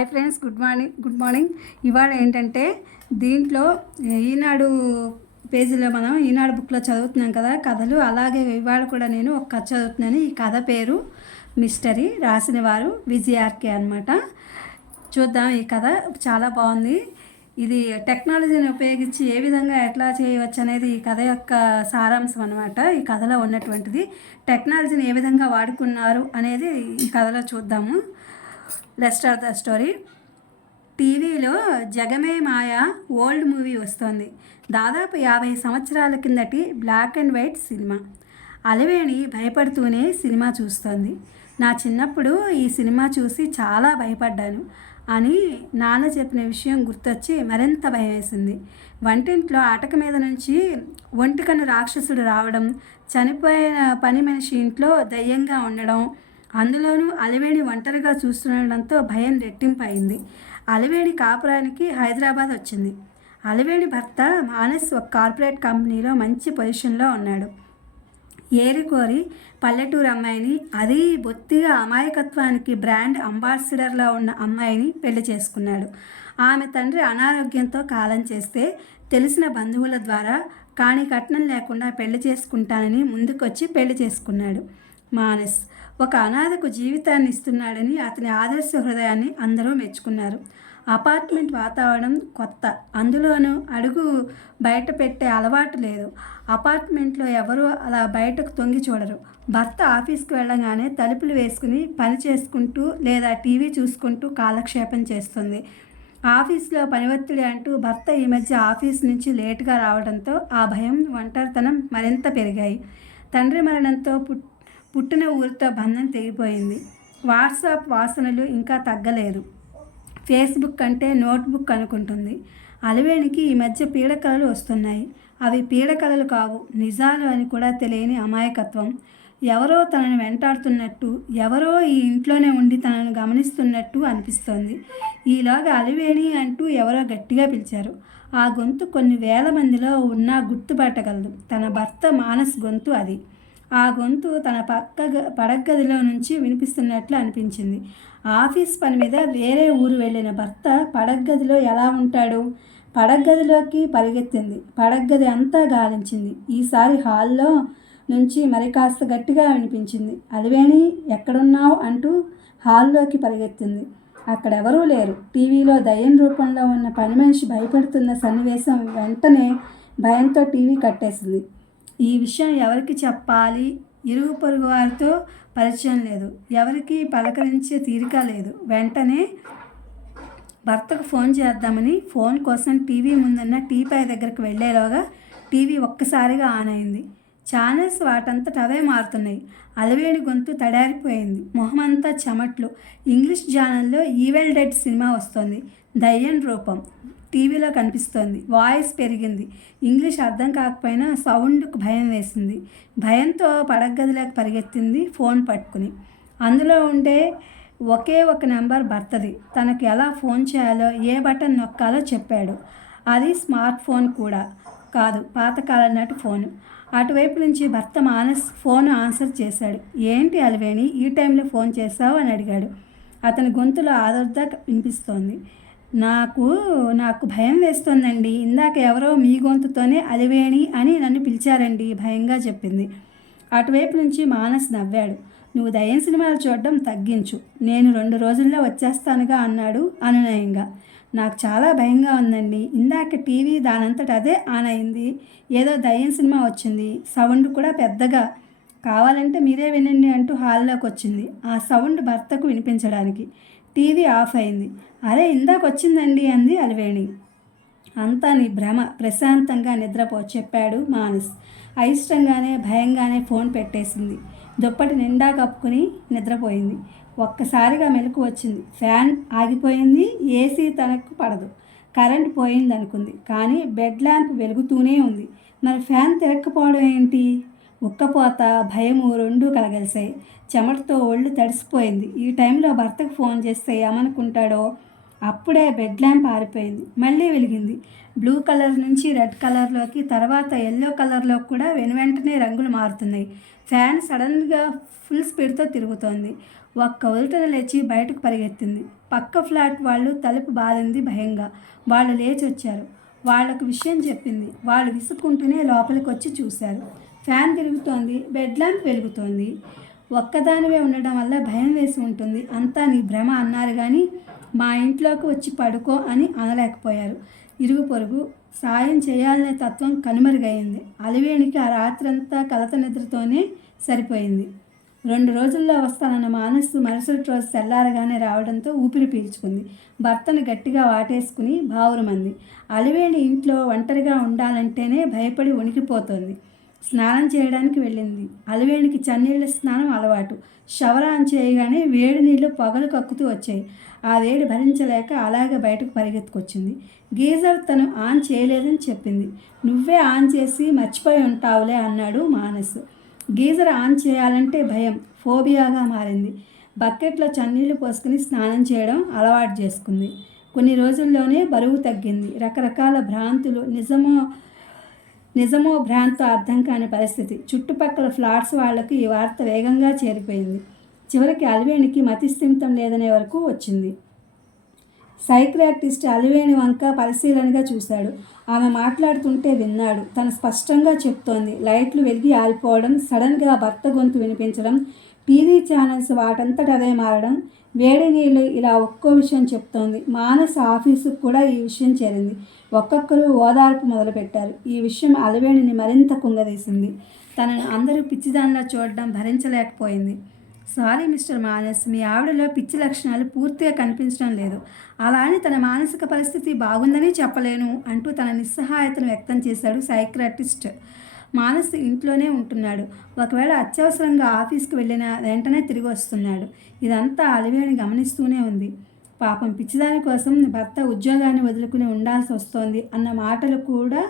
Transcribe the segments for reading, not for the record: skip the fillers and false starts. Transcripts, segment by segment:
Hi friends, good morning. ఇవాళ ఏంటంటే దీంట్లో ఈనాడు పేజీలో మనం ఈనాడు బుక్లో చదువుతున్నాం కదా కథలు. అలాగే ఇవాళ కూడా నేను ఒక కథ చదువుతున్నాను. ఈ కథ పేరు మిస్టరీ. రాసిన వారు విజయార్కే అనమాట. చూద్దాం. ఈ కథ చాలా బాగుంది. ఇది టెక్నాలజీని ఉపయోగించి ఏ విధంగా ఎట్లా చేయవచ్చు అనేది ఈ కథ యొక్క సారాంశం అనమాట. ఈ కథలో ఉన్నటువంటిది టెక్నాలజీని ఏ విధంగా వాడుకున్నారు అనేది ఈ కథలో చూద్దాము. Let's start the story. టీవీలో జగమే మాయ ఓల్డ్ మూవీ వస్తుంది. దాదాపు 50 సంవత్సరాల కిందటి బ్లాక్ అండ్ వైట్ సినిమా. అలవేణి భయపడుతూనే సినిమా చూస్తోంది. నా చిన్నప్పుడు ఈ సినిమా చూసి చాలా భయపడ్డాను అని నాన్న చెప్పిన విషయం గుర్తొచ్చి మరింత భయం వేసింది. వంటింట్లో అటక మీద నుంచి ఒంటికన్ను రాక్షసుడు రావడం, చనిపోయిన పని మనిషి ఇంట్లో దయ్యంగా ఉండడం, అందులోనూ అలవేణి ఒంటరిగా చూస్తుండడంతో భయం రెట్టింపయింది. అలవేణి కాపురానికి హైదరాబాద్ వచ్చింది. అలవేణి భర్త మానస్ ఒక కార్పొరేట్ కంపెనీలో మంచి పొజిషన్లో ఉన్నాడు. ఏరికోరి పల్లెటూరు అమ్మాయిని, అది బొత్తిగా అమాయకత్వానికి బ్రాండ్ అంబాసిడర్లా ఉన్న అమ్మాయిని పెళ్లి చేసుకున్నాడు. ఆమె తండ్రి అనారోగ్యంతో కాలం చేస్తే తెలిసిన బంధువుల ద్వారా కానీ కట్నం లేకుండా పెళ్లి చేసుకుంటానని ముందుకొచ్చి పెళ్లి చేసుకున్నాడు. మానస్ ఒక అనాథకు జీవితాన్ని ఇస్తున్నాడని అతని ఆదర్శ హృదయాన్ని అందరూ మెచ్చుకున్నారు. అపార్ట్మెంట్ వాతావరణం కొత్త, అందులోనూ అడుగు బయట పెట్టే అలవాటు లేదు. అపార్ట్మెంట్లో ఎవరూ అలా బయటకు తొంగి చూడరు. భర్త ఆఫీస్కి వెళ్ళగానే తలుపులు వేసుకుని పని చేసుకుంటూ లేదా టీవీ చూసుకుంటూ కాలక్షేపం చేస్తుంది. ఆఫీస్లో పని ఒత్తిడి అంటూ భర్త ఈ మధ్య ఆఫీస్ నుంచి లేటుగా రావడంతో ఆ భయం, ఒంటరితనం మరింత పెరిగాయి. తండ్రి మరణంతో పుట్టిన ఊరితో బంధం తెగిపోయింది. వాట్సాప్ వాసనలు ఇంకా తగ్గలేదు. ఫేస్బుక్ అంటే నోట్బుక్ అనుకుంటుంది. అలవేణికి ఈ మధ్య పీడకలలు వస్తున్నాయి. అవి పీడకలలు కావు, నిజాలు అని కూడా తెలియని అమాయకత్వం. ఎవరో తనను వెంటాడుతున్నట్టు, ఎవరో ఈ ఇంట్లోనే ఉండి తనను గమనిస్తున్నట్టు అనిపిస్తోంది. ఈలోగా అలవేణి అంటూ ఎవరో గట్టిగా పిలిచారు. ఆ గొంతు కొన్ని వేల మందిలో ఉన్నా గుర్తుపట్టగలదు. తన భర్త మానస్ గొంతు అది. ఆ గొంతు తన పడగదిలో నుంచి వినిపిస్తున్నట్లు అనిపించింది. ఆఫీస్ పని మీద వేరే ఊరు వెళ్ళిన భర్త పడగదిలో ఎలా ఉంటాడు? పడగదిలోకి పరిగెత్తింది. పడగది అంతా గాలించింది. ఈసారి హాల్లో నుంచి మరి కాస్త గట్టిగా వినిపించింది. అలవేణి, ఎక్కడున్నావు అంటూ హాల్లోకి పరిగెత్తింది. అక్కడెవరూ లేరు. టీవీలో దయ్యం రూపంలో ఉన్న పని మనిషి భయపెడుతున్న సన్నివేశం వెంటనే భయంతో టీవీ కట్టేసింది. ఈ విషయం ఎవరికి చెప్పాలి? ఇరుగు పొరుగు వారితో పరిచయం లేదు. ఎవరికి పలకరించే తీరిక లేదు. వెంటనే భర్తకు ఫోన్ చేద్దామని ఫోన్ కోసం టీవీ ముందున్న టీపాయ్ దగ్గరికి వెళ్ళేలోగా టీవీ ఒక్కసారిగా ఆన్ అయింది. ఛానల్స్ వాటంతట అవే మారుతున్నాయి. అలవేణి గొంతు తడారిపోయింది. మొహమంతా చెమట్లు. ఇంగ్లీష్ ఛానల్లో ఈవెల్ డెడ్ సినిమా వస్తోంది. దయ్యం రూపం టీవీలో కనిపిస్తోంది. వాయిస్ పెరిగింది. ఇంగ్లీష్ అర్థం కాకపోయినా సౌండ్కు భయం వేసింది. భయంతో పడగదిలోకి పరిగెత్తింది ఫోన్ పట్టుకుని. అందులో ఉండే ఒకే ఒక నెంబర్ భర్తది. తనకు ఎలా ఫోన్ చేయాలో, ఏ బటన్ నొక్కాలో చెప్పాడు. అది స్మార్ట్ ఫోన్ కూడా కాదు, పాతకాలం నాటి ఫోను. అటువైపు నుంచి భర్త మానస్ ఫోన్ ఆన్సర్ చేశాడు. ఏంటి అలవేణి, ఈ టైంలో ఫోన్ చేశావు అని అడిగాడు. అతని గొంతులో ఆదుర్ద వినిపిస్తోంది. నాకు భయం వేస్తోందండి. ఇందాక ఎవరో మీ గొంతుతోనే అలవేణి అని నన్ను పిలిచారండి, భయంగా చెప్పింది. అటువైపు నుంచి మానస్ నవ్వాడు. నువ్వు దయ్యం సినిమాలు చూడడం తగ్గించు, నేను 2 రోజుల్లో వచ్చేస్తానుగా అన్నాడు అనునయంగా. నాకు చాలా భయంగా ఉందండి. ఇందాక టీవీ దానంతట అదే ఆన్ అయింది. ఏదో దయ్యం సినిమా వచ్చింది. సౌండ్ కూడా పెద్దగా. కావాలంటే మీరే వినండి అంటూ హాల్లోకి వచ్చింది. ఆ సౌండ్ భర్తకు వినిపించడానికి. టీవీ ఆఫ్ అయింది. అరే, ఇందాక వచ్చిందండి అంది అలవేణి. అంతా నీ భ్రమ, ప్రశాంతంగా నిద్రపో చెప్పాడు మానస్. అయిష్టంగానే భయంగానే ఫోన్ పెట్టేసింది. దుప్పటి నిండా కప్పుకుని నిద్రపోయింది. ఒక్కసారిగా మెలకు వచ్చింది. ఫ్యాన్ ఆగిపోయింది. ఏసీ తనకు పడదు. కరెంట్ పోయింది అనుకుంది. కానీ బెడ్ ల్యాంప్ వెలుగుతూనే ఉంది. మరి ఫ్యాన్ తిరగకపోవడం ఏంటి? ఉక్కపోత, భయము రెండూ కలగలిసాయి. చెమటతో ఒళ్ళు తడిసిపోయింది. ఈ టైంలో భర్తకు ఫోన్ చేస్తే ఏమనుకుంటాడో. అప్పుడే బెడ్ ల్యాంప్ ఆరిపోయింది. మళ్ళీ వెలిగింది. బ్లూ కలర్ నుంచి రెడ్ కలర్లోకి, తర్వాత ఎల్లో కలర్లో కూడా వెనువెంటనే రంగులు మారుతున్నాయి. ఫ్యాన్ సడన్గా ఫుల్ స్పీడ్తో తిరుగుతోంది. ఒక్క ఉల్టన లేచి బయటకు పరిగెత్తింది. పక్క ఫ్లాట్ వాళ్ళు తలుపు బాధింది భయంగా. వాళ్ళు లేచి వచ్చారు. వాళ్లకు విషయం చెప్పింది. వాళ్ళు విసుక్కుంటూనే లోపలికి వచ్చి చూశారు. ఫ్యాన్ తిరుగుతోంది. బెడ్ ల్యాంప్ వెలుగుతోంది. ఒక్కదానివే ఉండడం వల్ల భయం వేసి ఉంటుంది. అంతా నీ భ్రమ అన్నారు కానీ మా ఇంట్లోకి వచ్చి పడుకో అని అనలేకపోయారు. ఇరుగు పొరుగు సాయం చేయాలనే తత్వం కనుమరుగైంది. అలివేణికి ఆ రాత్రంతా కలత నిద్రతోనే సరిపోయింది. 2 రోజుల్లో వస్తానన్న మానసు మరుసటి రోజు తెల్లారగానే రావడంతో ఊపిరి పీల్చుకుంది. భర్తను గట్టిగా వాటేసుకుని బావురుమంది. అలివేణి ఇంట్లో ఒంటరిగా ఉండాలంటేనే భయపడి వణికిపోతోంది. స్నానం చేయడానికి వెళ్ళింది. అలివేణికి చన్నీళ్ళ స్నానం అలవాటు. షవర్ ఆన్ చేయగానే వేడి నీళ్లు పొగలు కక్కుతూ వచ్చాయి. ఆ వేడి భరించలేక అలాగే బయటకు పరిగెత్తుకొచ్చింది. గీజర్ తను ఆన్ చేయలేదని చెప్పింది. నువ్వే ఆన్ చేసి మర్చిపోయి ఉంటావులే అన్నాడు మానసు. గీజర్ ఆన్ చేయాలంటే భయం, ఫోబియాగా మారింది. బకెట్లో చన్నీళ్లు పోసుకుని స్నానం చేయడం అలవాటు చేసుకుంది. కొన్ని రోజుల్లోనే బరువు తగ్గింది. రకరకాల భ్రాంతులు, నిజమో భ్రాంతో అర్థం కాని పరిస్థితి. చుట్టుపక్కల ఫ్లాట్స్ వాళ్లకు ఈ వార్త వేగంగా చేరిపోయింది. చివరికి అలివేణికి మతిస్థిమితం లేదనే వరకు వచ్చింది. సైక్రియాటిస్ట్ అలివేణి వంక పరిశీలనగా చూశాడు. ఆమె మాట్లాడుతుంటే విన్నాడు. తను స్పష్టంగా చెప్తోంది. లైట్లు వెలిగి ఆరిపోవడం, సడన్గా భర్త గొంతు వినిపించడం, టీవీ ఛానల్స్ వాటంతట అవే మారడం, వేడి నీళ్ళు, ఇలా ఒక్కో విషయం చెప్తోంది. మానస ఆఫీసుకు కూడా ఈ విషయం చేరింది. ఒక్కొక్కరు ఓదార్పు మొదలుపెట్టారు. ఈ విషయం అలివేణిని మరింత కుంగదీసింది. తనను అందరూ పిచ్చిదానిలా చూడడం భరించలేకపోయింది. సారీ మిస్టర్ మానస్, మీ ఆవిడలో పిచ్చి లక్షణాలు పూర్తిగా కనిపించడం లేదు. అలా అని తన మానసిక పరిస్థితి బాగుందని చెప్పలేను అంటూ తన నిస్సహాయతను వ్యక్తం చేశాడు సైక్రాటిస్ట్. మానస్ ఇంట్లోనే ఉంటున్నాడు. ఒకవేళ అత్యవసరంగా ఆఫీస్కి వెళ్ళిన వెంటనే తిరిగి వస్తున్నాడు. ఇదంతా అలివేణి గమనిస్తూనే ఉంది. పాపం పిచ్చిదాని కోసం భర్త ఉద్యోగాన్ని వదులుకుని ఉండాల్సి వస్తోంది అన్న మాటలు కూడా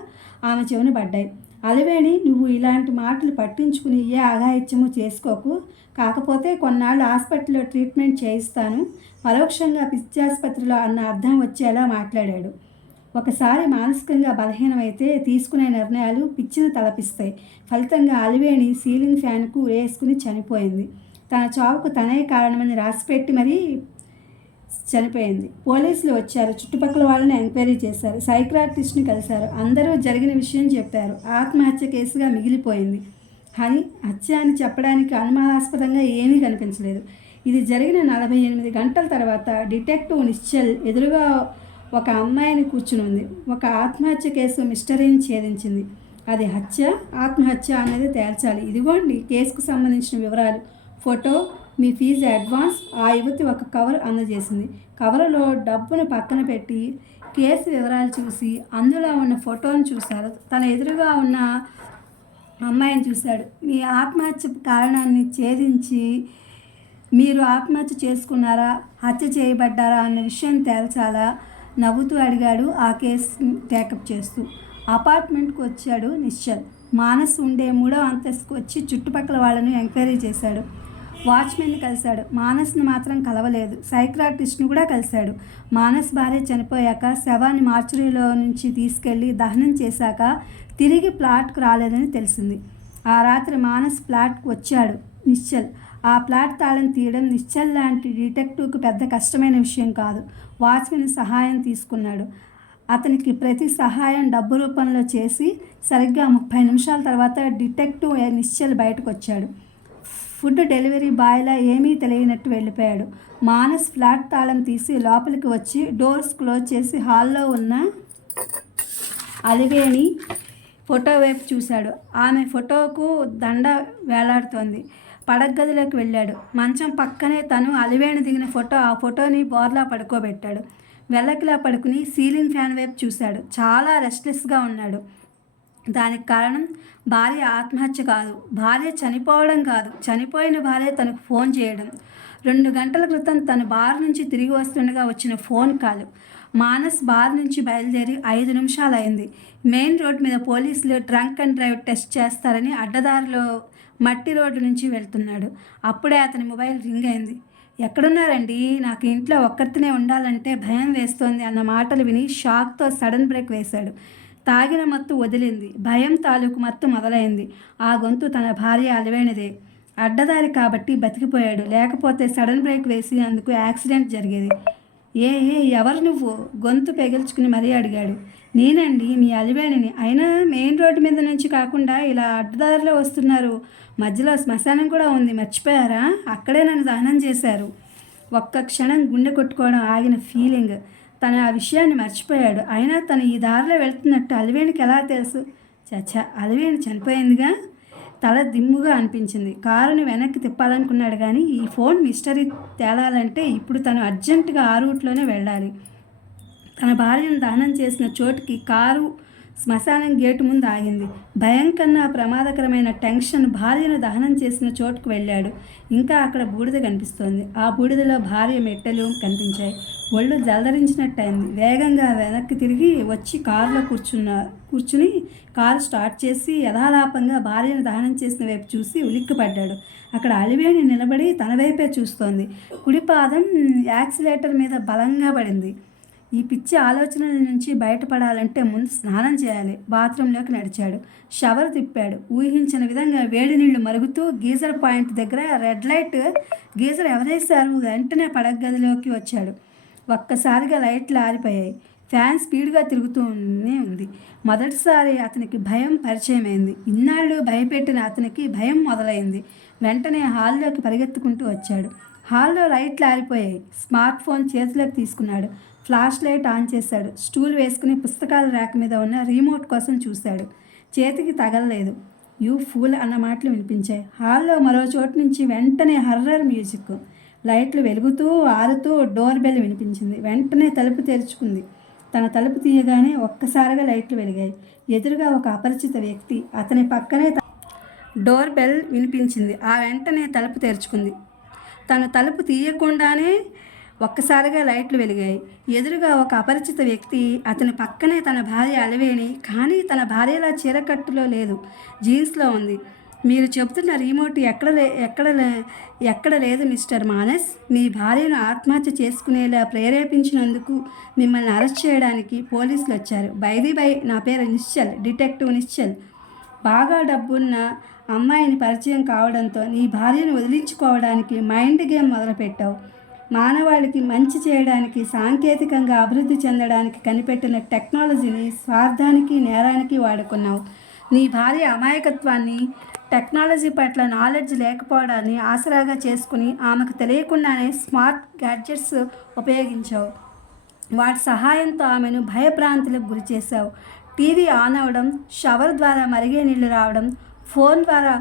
ఆమె చెవిన పడ్డాయి. అలివేణి, నువ్వు ఇలాంటి మాటలు పట్టించుకుని ఏ అఘాయిత్యము చేసుకోకు. కాకపోతే కొన్నాళ్ళు హాస్పిటల్లో ట్రీట్మెంట్ చేయిస్తాను, పరోక్షంగా పిచ్చాసుపత్రిలో అన్న అర్థం వచ్చేలా మాట్లాడాడు. ఒకసారి మానసికంగా బలహీనమైతే తీసుకునే నిర్ణయాలు పిచ్చిని తలపిస్తాయి. ఫలితంగా అలివేణి సీలింగ్ ఫ్యాన్కు వేసుకుని చనిపోయింది. తన చావుకు తనే కారణమని రాసిపెట్టి మరీ చనిపోయింది. పోలీసులు వచ్చారు. చుట్టుపక్కల వాళ్ళని ఎంక్వైరీ చేశారు. సైక్రాటిస్ట్ని కలిశారు. అందరూ జరిగిన విషయం చెప్పారు. ఆత్మహత్య కేసుగా మిగిలిపోయింది. కానీ హత్య అని చెప్పడానికి అనుమానాస్పదంగా ఏమీ కనిపించలేదు. ఇది జరిగిన 48 గంటల తర్వాత డిటెక్టివ్ నిశ్చల్ ఎదురుగా ఒక అమ్మాయిని కూర్చునుంది. ఒక ఆత్మహత్య కేసు మిస్టరీని ఛేదించింది. అది హత్య, ఆత్మహత్య అనేది తేల్చాలి. ఇదిగోండి కేసుకు సంబంధించిన వివరాలు, ఫోటో, మీ ఫీజు అడ్వాన్స్. ఆ యువతి ఒక కవర్ అందజేసింది. కవరులో డబ్బును పక్కన పెట్టి కేసు వివరాలు చూసి అందులో ఉన్న ఫోటోను చూశారు. తన ఎదురుగా ఉన్న అమ్మాయిని చూశాడు. మీ ఆత్మహత్య కారణాన్ని ఛేదించి మీరు ఆత్మహత్య చేసుకున్నారా, హత్య చేయబడ్డారా అన్న విషయం తేల్చాలా? నవ్వుతూ అడిగాడు ఆ కేసుని టేకప్ చేస్తూ. అపార్ట్మెంట్కి వచ్చాడు నిశ్చల్. మానస్ ఉండే 3వ అంతస్తుకు వచ్చి చుట్టుపక్కల వాళ్ళని ఎంక్వైరీ చేశాడు. వాచ్మెన్ని కలిశాడు. మానస్ని మాత్రం కలవలేదు. సైక్రాటిస్ట్ని కూడా కలిశాడు. మానస్ భార్య చనిపోయాక శవాన్ని మార్చురీలో నుంచి తీసుకెళ్లి దహనం చేశాక తిరిగి ప్లాట్కు రాలేదని తెలిసింది. ఆ రాత్రి మానస్ ప్లాట్కు వచ్చాడు నిశ్చల్. ఆ ప్లాట్ తాళం తీయడం నిశ్చల్ లాంటి డిటెక్టివ్కు పెద్ద కష్టమైన విషయం కాదు. వాచ్మెన్ సహాయం తీసుకున్నాడు. అతనికి ప్రతి సహాయం డబ్బు రూపంలో చేసి సరిగ్గా 30 నిమిషాల తర్వాత డిటెక్టివ్ నిశ్చల్ బయటకు వచ్చాడు. ఫుడ్ డెలివరీ బాయ్లా ఏమీ తెలియనట్టు వెళ్ళిపోయాడు. మానస్ ఫ్లాట్ తాళం తీసి లోపలికి వచ్చి డోర్స్ క్లోజ్ చేసి హాల్లో ఉన్న అలివేణి ఫోటో వైపు చూశాడు. ఆమె ఫోటోకు దండ వేలాడుతోంది. పడగదిలోకి వెళ్ళాడు. మంచం పక్కనే తను అలివేణి దిగిన ఆ ఫోటోని బోర్లా పడుకోబెట్టాడు. వెల్లకిలా పడుకుని సీలింగ్ ఫ్యాన్ వైపు చూశాడు. చాలా రెస్ట్లెస్గా ఉన్నాడు. దానికి కారణం భార్య ఆత్మహత్య కాదు, భార్య చనిపోవడం కాదు, చనిపోయిన భార్య తనకు ఫోన్ చేయడం. 2 గంటల క్రితం తను బార్ నుంచి తిరిగి వస్తుండగా వచ్చిన ఫోన్ కాల్. మానస్ బార్ నుంచి బయలుదేరి 5 నిమిషాలు అయింది. మెయిన్ రోడ్ మీద పోలీసులు డ్రంక్ అండ్ డ్రైవ్ టెస్ట్ చేస్తారని అడ్డదారిలో మట్టి రోడ్డు నుంచి వెళ్తున్నాడు. అప్పుడే అతని మొబైల్ రింగ్ అయింది. ఎక్కడున్నారండి? నాకు ఇంట్లో ఒక్కరితోనే ఉండాలంటే భయం వేస్తోంది అన్న మాటలు విని షాక్తో సడన్ బ్రేక్ వేశాడు. తాగిన మత్తు వదిలింది. భయం తాలూకు మత్తు మొదలైంది. ఆ గొంతు తన భార్య అలివేణిదే. అడ్డదారి కాబట్టి బతికిపోయాడు, లేకపోతే సడన్ బ్రేక్ వేసి అందుకు యాక్సిడెంట్ జరిగేది. ఏ ఏ ఎవరు నువ్వు? గొంతు పెగిల్చుకుని మరీ అడిగాడు. నేనండి, మీ అలివేణిని. అయినా మెయిన్ రోడ్డు మీద నుంచి కాకుండా ఇలా అడ్డదారిలో వస్తున్నారు. మధ్యలో శ్మశానం కూడా ఉంది, మర్చిపోయారా? అక్కడే నన్ను దహనం చేశారు. ఒక్క క్షణం గుండె కొట్టుకోవడం ఆగిన ఫీలింగ్. తను ఆ విషయాన్ని మర్చిపోయాడు. అయినా తను ఈ దారిలో వెళ్తున్నట్టు అలివేణికి ఎలా తెలుసు? చచ్చా, అలివేణి చనిపోయిందిగా. తల దిమ్ముగా అనిపించింది. కారుని వెనక్కి తిప్పాలనుకున్నాడు, కానీ ఈ ఫోన్ మిస్టరీ తేలాలంటే ఇప్పుడు తను అర్జెంటుగా ఆ రూట్లోనే వెళ్ళాలి. తన భార్యను దహనం చేసిన చోటుకి కారు శ్మశానం గేటు ముందు ఆగింది. భయం కన్నా ప్రమాదకరమైన టెన్షన్ భార్యను దహనం చేసిన చోటుకు వెళ్ళాడు. ఇంకా అక్కడ బూడిద కనిపిస్తోంది. ఆ బూడిదలో భార్య మెట్టెలు కనిపించాయి. ఒళ్ళు జలధరించినట్టయింది. వేగంగా వెనక్కి తిరిగి వచ్చి కారులో కూర్చుని కారు స్టార్ట్ చేసి యథాలాపంగా భార్యను దహనం చేసిన వైపు చూసి ఉలిక్కిపడ్డాడు. అక్కడ అలివేణి నిలబడి తన వైపే చూస్తోంది. కుడి పాదం యాక్సిలేటర్ మీద బలంగా పడింది. ఈ పిచ్చి ఆలోచనల నుంచి బయటపడాలంటే ముందు స్నానం చేయాలి. బాత్రూంలోకి నడిచాడు. షవర్ తిప్పాడు. ఊహించిన విధంగా వేడి నీళ్లు మరుగుతూ గీజర్ పాయింట్ దగ్గర రెడ్ లైట్ గీజర్ ఎవరేశారు? వెంటనే పడగదిలోకి వచ్చాడు. ఒక్కసారిగా లైట్లు ఆరిపోయాయి. ఫ్యాన్ స్పీడ్గా తిరుగుతూనే ఉంది. మొదటిసారి అతనికి భయం పరిచయమైంది. ఇన్నాళ్ళు భయపెట్టిన అతనికి భయం మొదలైంది. వెంటనే హాల్లోకి పరిగెత్తుకుంటూ వచ్చాడు. హాల్లో లైట్లు ఆరిపోయాయి. స్మార్ట్ ఫోన్ చేతిలోకి తీసుకున్నాడు. ఫ్లాష్ లైట్ ఆన్ చేశాడు. స్టూల్ వేసుకుని పుస్తకాల ర్యాక్ మీద ఉన్న రిమోట్ కోసం చూశాడు. చేతికి తగలలేదు. యూ ఫూల్ అన్న మాటలు వినిపించాయి. హాల్లో మరో చోటు నుంచి వెంటనే హర్రర్ మ్యూజిక్. లైట్లు వెలుగుతూ ఆరుతూ డోర్ బెల్ వినిపించింది. వెంటనే తలుపు తెరుచుకుంది. తన తలుపు తీయగానే ఒక్కసారిగా లైట్లు వెలిగాయి. ఎదురుగా ఒక అపరిచిత వ్యక్తి. అతని పక్కనే డోర్ బెల్ వినిపించింది. ఆ వెంటనే తలుపు తెరుచుకుంది. తను తలుపు తీయకుండానే ఒక్కసారిగా లైట్లు వెలిగాయి. ఎదురుగా ఒక అపరిచిత వ్యక్తి. అతని పక్కనే తన భార్య అలివేణి. కానీ తన భార్యలా చీరకట్టులో లేదు, జీన్స్లో ఉంది. మీరు చెబుతున్న రిమోట్ ఎక్కడ లేదు మిస్టర్ మానస్. మీ భార్యను ఆత్మహత్య చేసుకునేలా ప్రేరేపించినందుకు మిమ్మల్ని అరెస్ట్ చేయడానికి పోలీసులు వచ్చారు. బై నా పేరు నిశ్చల్, డిటెక్టివ్ నిశ్చల్. బాగా డబ్బున్న అమ్మాయిని పరిచయం కావడంతో నీ భార్యను వదిలించుకోవడానికి మైండ్ గేమ్ మొదలుపెట్టావు. మానవాళికి మంచి చేయడానికి, సాంకేతికంగా అభివృద్ధి చెందడానికి కనిపెట్టిన టెక్నాలజీని స్వార్థానికి, నేరానికి వాడుకున్నావు. నీ భార్య అమాయకత్వాన్ని, టెక్నాలజీ పట్ల నాలెడ్జ్ లేకపోవడాన్ని ఆసరాగా చేసుకుని ఆమెకు తెలియకుండానే స్మార్ట్ గ్యాడ్జెట్స్ ఉపయోగించావు. వాటి సహాయంతో ఆమెను భయభ్రాంతులకు గురి చేశావు. టీవీ ఆన్ అవ్వడం, షవర్ ద్వారా మరిగే నీళ్లు రావడం, ఫోన్ ద్వారా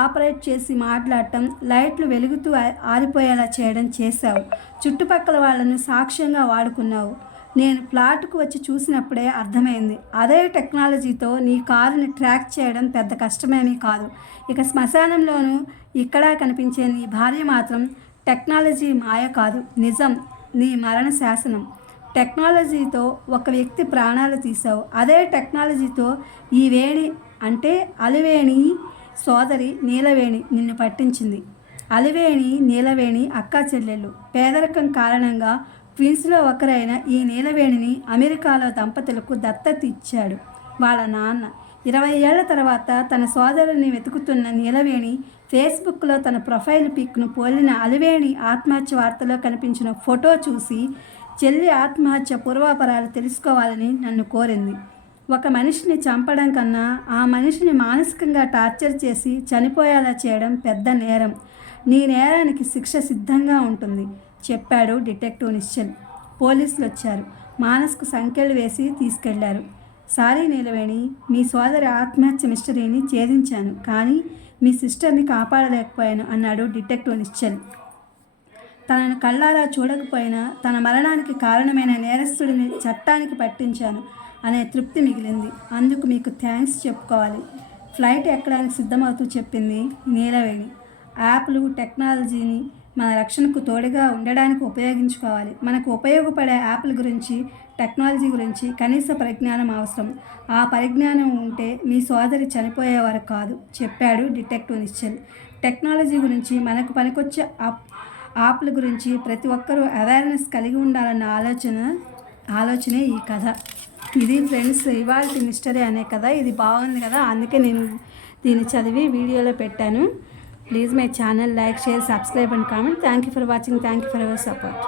ఆపరేట్ చేసి మాట్లాడటం, లైట్లు వెలుగుతూ ఆరిపోయేలా చేయడం చేశావు. చుట్టుపక్కల వాళ్ళను సాక్ష్యంగా వాడుకున్నావు. నేను ప్లాట్కు వచ్చి చూసినప్పుడే అర్థమైంది. అదే టెక్నాలజీతో నీ కారుని ట్రాక్ చేయడం పెద్ద కష్టమేమీ కాదు. ఇక శ్మశానంలోనూ ఇక్కడ కనిపించే నీ భార్య మాత్రం టెక్నాలజీ మాయ కాదు, నిజం, నీ మరణ శాసనం. టెక్నాలజీతో ఒక వ్యక్తి ప్రాణాలు తీసావు. అదే టెక్నాలజీతో ఈ వేణి అంటే అలివేణి సోదరి నీలవేణి నిన్ను పట్టించింది. అలివేణి, నీలవేణి అక్కా చెల్లెళ్ళు. పేదరికం కారణంగా ట్విన్స్లో ఒకరైన ఈ నీలవేణిని అమెరికాలో దంపతులకు దత్తత ఇచ్చాడు వాళ్ళ నాన్న. 20 ఏళ్ల తర్వాత తన సోదరుని వెతుకుతున్న నీలవేణి ఫేస్బుక్లో తన ప్రొఫైల్ పిక్ను పోలిన అలివేణి ఆత్మహత్య వార్తలో కనిపించిన ఫోటో చూసి చెల్లి ఆత్మహత్య పూర్వాపరాలు తెలుసుకోవాలని నన్ను కోరింది. ఒక మనిషిని చంపడం కన్నా ఆ మనిషిని మానసికంగా టార్చర్ చేసి చనిపోయేలా చేయడం పెద్ద నేరం. నీ నేరానికి శిక్ష సిద్ధంగా ఉంటుంది చెప్పాడు డిటెక్టివ్ నిశ్చల్. పోలీసులు వచ్చారు. మానస్కు సంకెళ్ళు వేసి తీసుకెళ్లారు. సారీ నీలవేణి, మీ సోదరి ఆత్మహత్య మిస్టరీని ఛేదించాను, కానీ మీ సిస్టర్ని కాపాడలేకపోయాను అన్నాడు డిటెక్టివ్ నిశ్చల్. తనను కళ్ళారా చూడకపోయినా తన మరణానికి కారణమైన నేరస్తుడిని చట్టానికి పట్టించాను అనే తృప్తి మిగిలింది. అందుకు మీకు థ్యాంక్స్ చెప్పుకోవాలి. ఫ్లైట్ ఎక్కడానికి సిద్ధమవుతూ చెప్పింది నీలవేణి. యాప్లు, టెక్నాలజీని మన రక్షణకు తోడుగా ఉండడానికి ఉపయోగించుకోవాలి. మనకు ఉపయోగపడే యాప్ల గురించి, టెక్నాలజీ గురించి కనీస పరిజ్ఞానం అవసరం. ఆ పరిజ్ఞానం ఉంటే మీ సోదరి చనిపోయేవారు కాదు చెప్పాడు డిటెక్టివ్ నిశ్చల్. టెక్నాలజీ గురించి, మనకు పనికొచ్చే యాప్ల గురించి ప్రతి ఒక్కరూ అవేర్నెస్ కలిగి ఉండాలన్న ఆలోచనే ఈ కథ. ఇది ఫ్రెండ్స్ ఇవాళ మిస్టరీ అనే కథ. ఇది బాగుంది కదా, అందుకే నేను దీన్ని చదివి వీడియోలో పెట్టాను. Please my channel like share subscribe and comment. Thank you for watching. Thank you for your support.